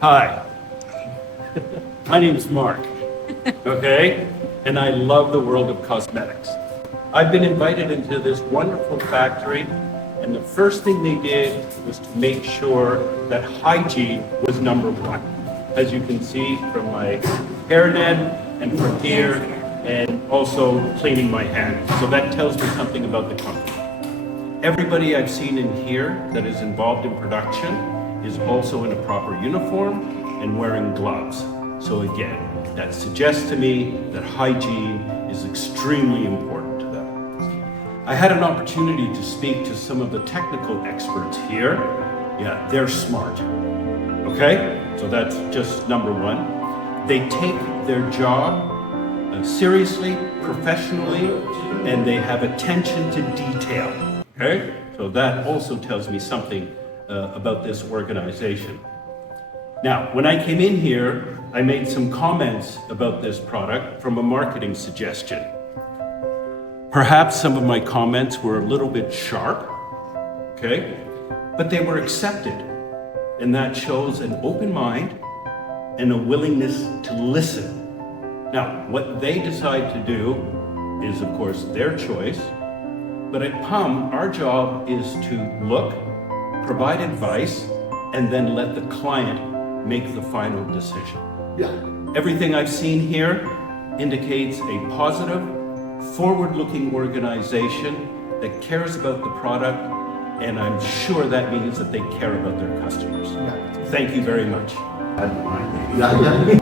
Hi, my name is Mark, okay? And I love the world of cosmetics. I've been invited into this wonderful factory, and the first thing they did was to make sure that hygiene was number one. As you can see from my hairnet and from here, and also cleaning my hands. So that tells me something about the company. Everybody I've seen in here that is involved in production is also in a proper uniform and wearing gloves. So again, that suggests to me that hygiene is extremely important to them. I had an opportunity to speak to some of the technical experts here. Yeah, they're smart. Okay? So that's just number one. They take their job seriously, professionally, and they have attention to detail. Okay? So that also tells me something about this organization. Now, when I came in here, I made some comments about this product from a marketing suggestion. Perhaps some of my comments were a little bit sharp, okay? But they were accepted, and that shows an open mind and a willingness to listen. Now, what they decide to do is, of course, their choice. But at PUM, our job is to look, provide advice, and then let the client make the final decision. Yeah. Everything I've seen here indicates a positive, forward-looking organization that cares about the product, and I'm sure that means that they care about their customers. Yeah. Thank you very much. Yeah.